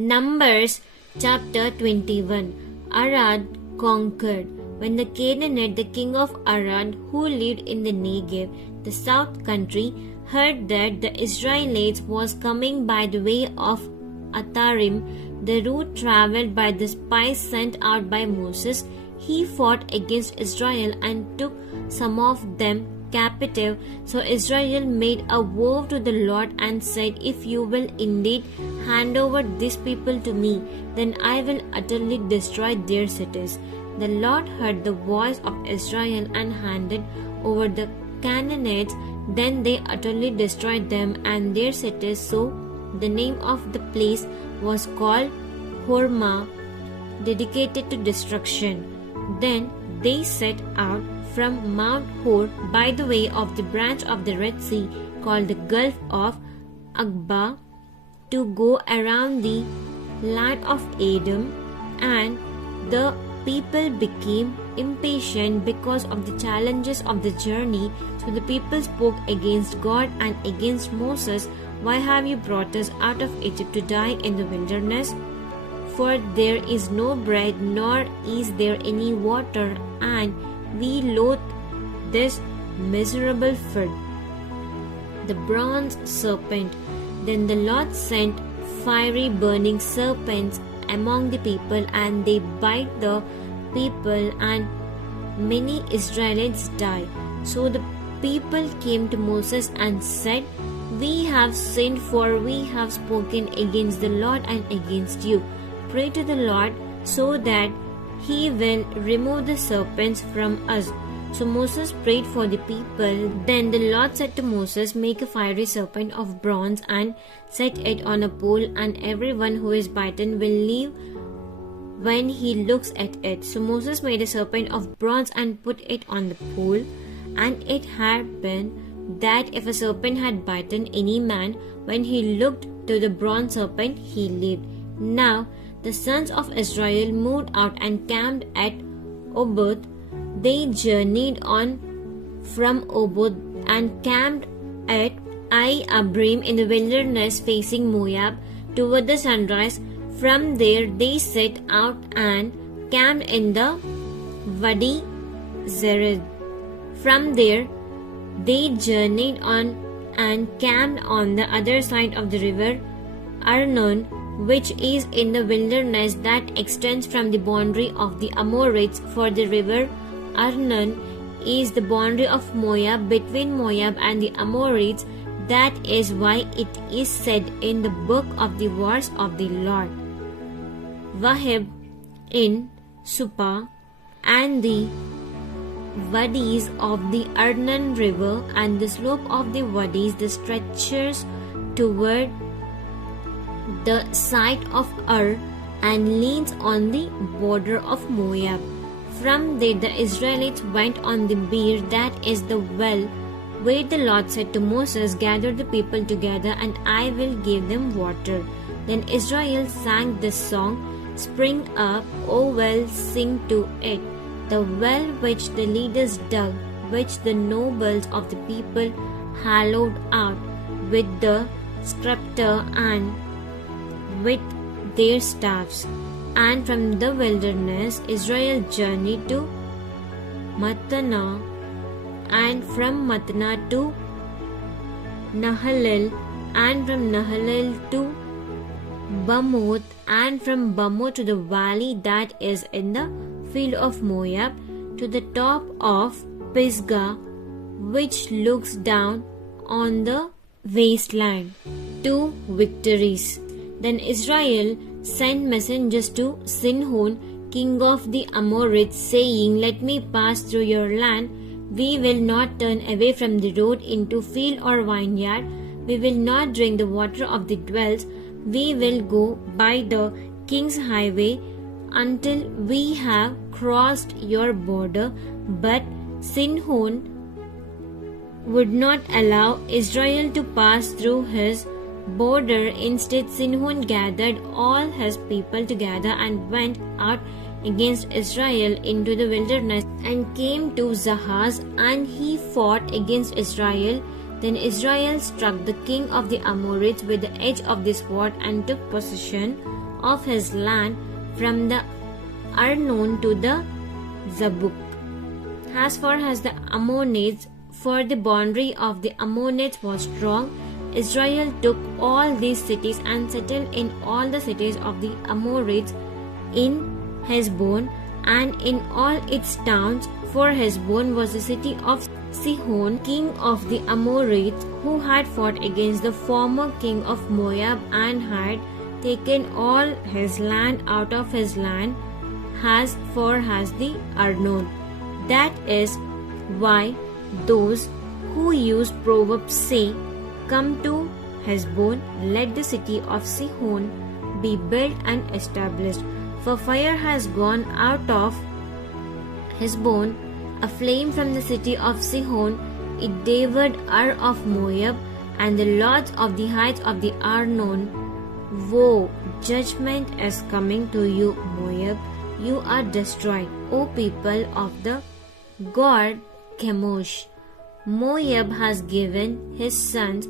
Numbers chapter 21. Arad conquered. When the Canaanite, the king of Arad, who lived in the Negev, the south country, heard that the Israelites was coming by the way of Atharim, the route traveled by the spies sent out by Moses, he fought against Israel and took some of them captive. So Israel made a vow to the Lord and said, "If you will indeed hand over these people to me, then I will utterly destroy their cities." The Lord heard the voice of Israel and handed over the Canaanites. Then they utterly destroyed them and their cities. So the name of the place was called Hormah, dedicated to destruction. Then they set out from Mount Hor by the way of the branch of the Red Sea, called the Gulf of Aqaba, to go around the land of Edom, and the people became impatient because of the challenges of the journey. So the people spoke against God and against Moses, "Why have you brought us out of Egypt to die in the wilderness? For there is no bread, nor is there any water, and we loathe this miserable food." The bronze serpent. Then the Lord sent fiery burning serpents among the people, and they bite the people, and many Israelites die. So the people came to Moses and said, "We have sinned, for we have spoken against the Lord and against you. Pray to the Lord so that he will remove the serpents from us." So Moses prayed for the people. Then the Lord said to Moses, "Make a fiery serpent of bronze and set it on a pole, and everyone who is bitten will live when he looks at it." So Moses made a serpent of bronze and put it on the pole. And it happened that if a serpent had bitten any man, when he looked to the bronze serpent, he lived. Now the sons of Israel moved out and camped at Oboth. They journeyed on from Oboth and camped at Abrim in the wilderness facing Moab toward the sunrise. From there they set out and camped in the Wadi Zered. From there they journeyed on and camped on the other side of the river Arnon, which is in the wilderness that extends from the boundary of the Amorites, for the river Arnon is the boundary of Moab, between Moab and the Amorites. That is why it is said in the book of the wars of the Lord, Wahib in Supa, and the wadis of the Arnon river, and the slope of the wadis that stretches toward the side of Ur and leans on the border of Moab. From there the Israelites went on the Beer, that is the well, where the Lord said to Moses, "Gather the people together, and I will give them water." Then Israel sang this song, "Spring up, O well, sing to it. The well which the leaders dug, which the nobles of the people hollowed out with the scepter and with their staffs." And from the wilderness Israel journeyed to Mattanah, and from Mattanah to Nahalel, and from Nahalel to Bamoth, and from Bamoth to the valley that is in the field of Moab, to the top of Pisgah, which looks down on the wasteland. 2 victories. Then Israel sent messengers to Sihon, king of the Amorites, saying, "Let me pass through your land. We will not turn away from the road into field or vineyard. We will not drink the water of the wells. We will go by the king's highway until we have crossed your border." But Sihon would not allow Israel to pass through his border. Instead, Sihon gathered all his people together and went out against Israel into the wilderness and came to Zahaz, and he fought against Israel. Then Israel struck the king of the Amorites with the edge of the sword and took possession of his land from the Arnon to the Zabuk. As far as the Ammonites, for the boundary of the Ammonites was strong, Israel took all these cities and settled in all the cities of the Amorites in Heshbon and in all its towns, for Heshbon was the city of Sihon, king of the Amorites, who had fought against the former king of Moab and had taken all his land out of his land, as far as the Arnon. That is why those who use Proverbs say, "Come to Heshbon, let the city of Sihon be built and established. For fire has gone out of Heshbon, a flame from the city of Sihon, it devoured Ar of Moab, and the lords of the heights of the Arnon. Woe, judgment is coming to you, Moab. You are destroyed, O people of the god Chemosh. Moab has given his sons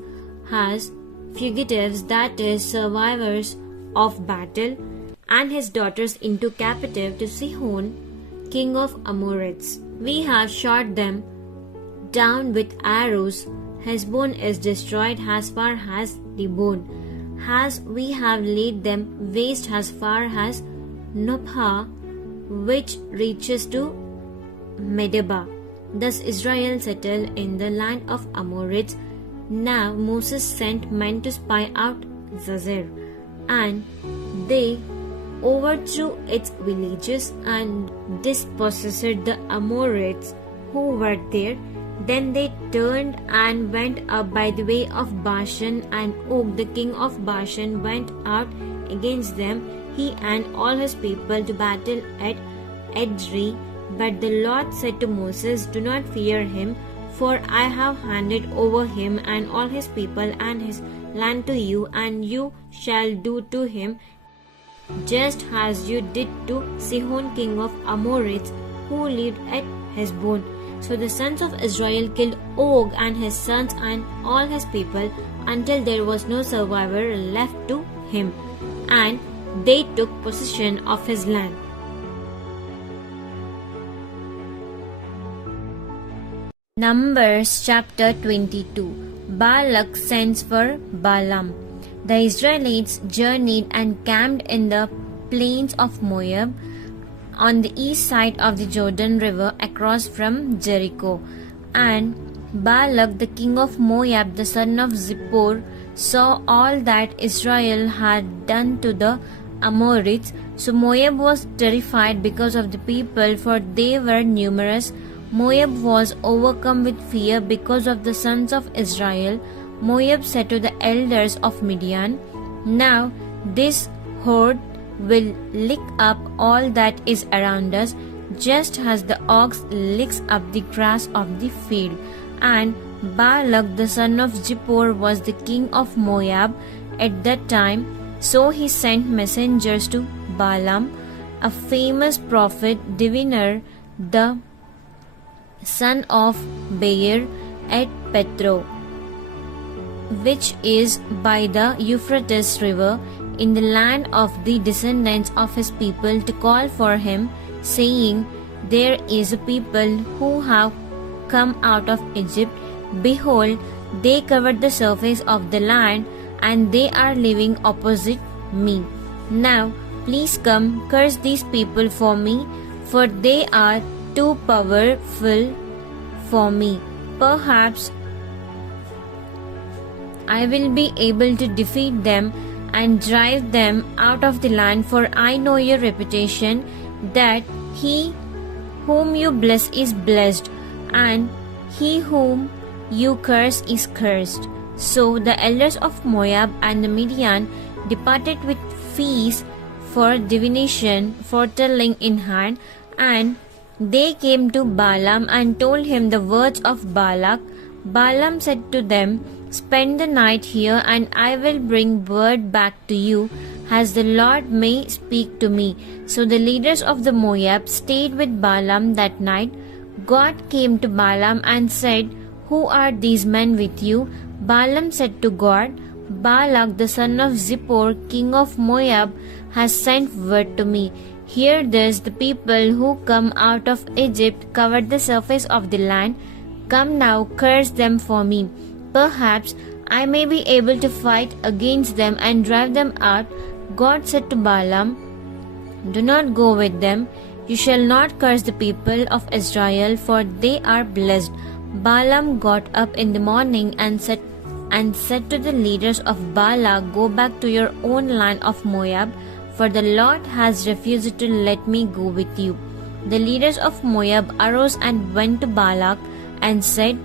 as fugitives, that is, survivors of battle, and his daughters into captive to Sihon, king of Amorites. We have shot them down with arrows. Heshbon is destroyed as far as Dibon, as we have laid them waste as far as Nopha, which reaches to Medeba. Thus Israel settled in the land of Amorites. Now Moses sent men to spy out Zazer, and they overthrew its villages and dispossessed the Amorites who were there. Then they turned and went up by the way of Bashan, and Og the king of Bashan went out against them, he and all his people, to battle at Edrei. But the Lord said to Moses, "Do not fear him, for I have handed over him and all his people and his land to you, and you shall do to him just as you did to Sihon king of Amorites, who lived at Heshbon." So the sons of Israel killed Og and his sons and all his people, until there was no survivor left to him, and they took possession of his land. Numbers chapter 22. Balak sends for Balaam. The Israelites journeyed and camped in the plains of Moab, on the east side of the Jordan River, across from Jericho. And Balak the king of Moab, the son of Zippor, saw all that Israel had done to the Amorites. So Moab was terrified because of the people, for they were numerous. Moab was overcome with fear because of the sons of Israel. Moab said to the elders of Midian, "Now this horde will lick up all that is around us, just as the ox licks up the grass of the field." And Balak the son of Zippor was the king of Moab at that time. So he sent messengers to Balaam, a famous prophet, diviner, the son of Beer, at Petro, which is by the Euphrates river, in the land of the descendants of his people, to call for him, saying, "There is a people who have come out of Egypt. Behold, they covered the surface of the land, and they are living opposite me. Now please come, curse these people for me, for they are too powerful for me. Perhaps I will be able to defeat them and drive them out of the land, for I know your reputation, that he whom you bless is blessed, and he whom you curse is cursed." So the elders of Moab and the Midian departed with feasts for divination, foretelling in hand, and they came to Balaam and told him the words of Balak. Balaam said to them, "Spend the night here, and I will bring word back to you, as the Lord may speak to me." So the leaders of the Moab stayed with Balaam that night. God came to Balaam and said, "Who are these men with you?" Balaam said to God, Balak the son of Zippor, king of Moab, has sent word to me. Hear this, the people who come out of Egypt covered the surface of the land. Come now, curse them for me. Perhaps I may be able to fight against them and drive them out. God said to Balaam, do not go with them. You shall not curse the people of Israel, for they are blessed. Balaam got up in the morning and said to the leaders of Balak, go back to your own land of Moab, for the Lord has refused to let me go with you. The leaders of Moab arose and went to Balak and said,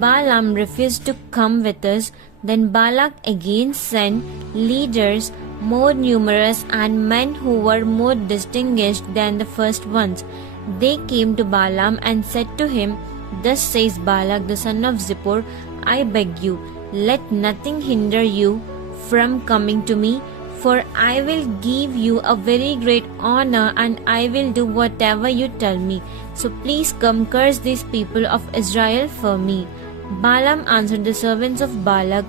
Balaam refused to come with us. Then Balak again sent leaders more numerous and men who were more distinguished than the first ones. They came to Balaam and said to him, thus says Balak the son of Zippor, I beg you, let nothing hinder you from coming to me, for I will give you a very great honor and I will do whatever you tell me. So please come curse these people of Israel for me. Balaam answered the servants of Balak,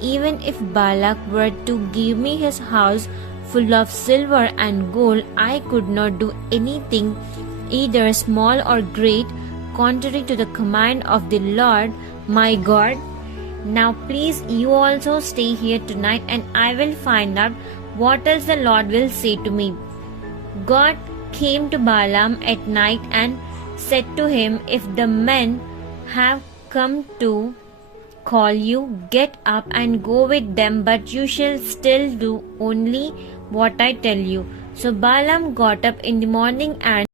even if Balak were to give me his house full of silver and gold, I could not do anything, either small or great, contrary to the command of the Lord my God. Now please you also stay here tonight, and I will find out what else the Lord will say to me. God came to Balaam at night and said to him, if the men have come to call you, get up and go with them, but you shall still do only what I tell you. So Balaam got up in the morning and